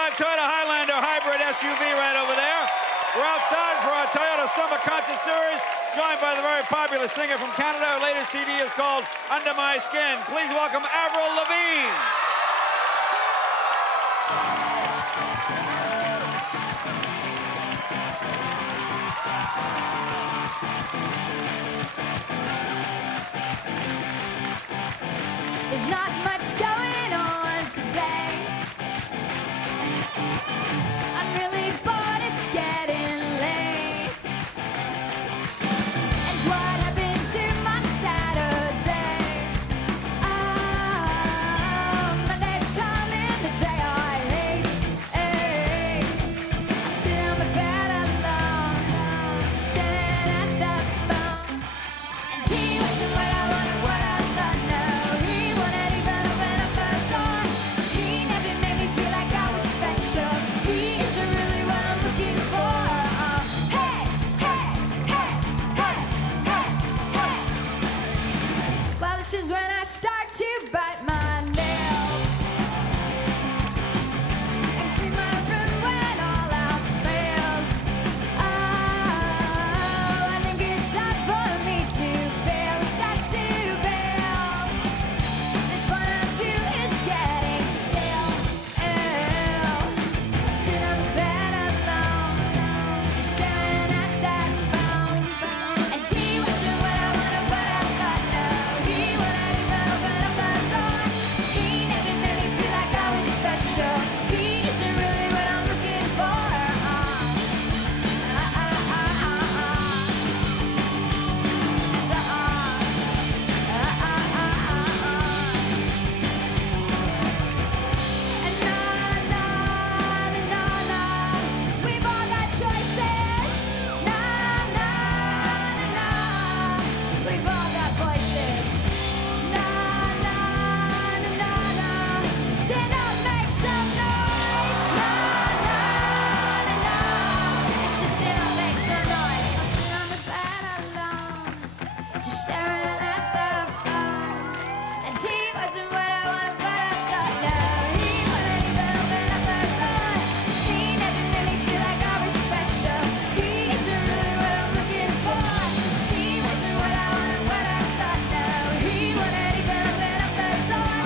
'95 Toyota Highlander hybrid SUV right over there. We're outside for our Toyota Summer Concert Series, joined by the very popular singer from Canada. Her latest CD is called Under My Skin. Please welcome Avril Lavigne. There's not much going on today. I'm really bored, it's getting late. And what happened to my Saturday? Oh, Monday's coming, the day I hate. I sit on my bed alone, staring at the phone. And he wasn't what I wanted, what I thought. No, he wouldn't even open up the door. He never made me feel like I was special. He isn't really what I'm looking for. Hey, hey, hey, hey, hey, hey. Well, this is when I start to bite my nails and clean my room when all else fails. Oh, I think it's time for me to bail. It's time to bail. This point of view is getting stale. I sit on the bed alone, just staring at that phone. And he wasn't what I wanted, what I thought. No, he wouldn't even open up the door. He never made me feel like I was special. He isn't really what I'm looking for. And no, we've all got choices. No, we've all got voices. No, stand up, make some noise. No, it's just stand up, make some noise. I'll sit on the bed alone, just staring at the phone. And he wasn't what I wanted, what I thought. No, he wouldn't even open up the door. He never made me feel like I was special. He isn't really what I'm looking for. He wasn't what I wanted, what I thought. No, he wouldn't even open up the door.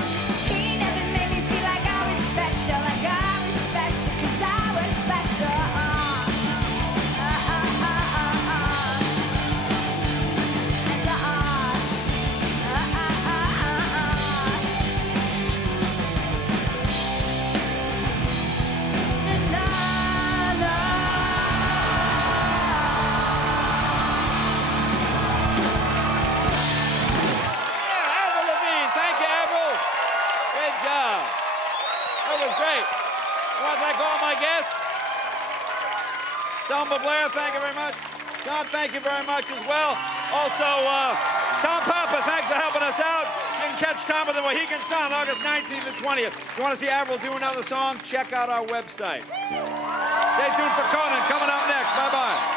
He never made me feel like I was special, like I was special, 'cause I was special. Yeah, Avril Lavigne. Thank you, Avril. Great job. That was great. I want to thank all my guests. Selma Blair, thank you very much. John, thank you very much as well. Also, Tom Papa, thanks for helping us out. You can catch Tom at the Mohegan Sun August 19th and 20th. If you want to see Avril do another song, check out our website. Stay tuned for Conan coming up next. Bye-bye.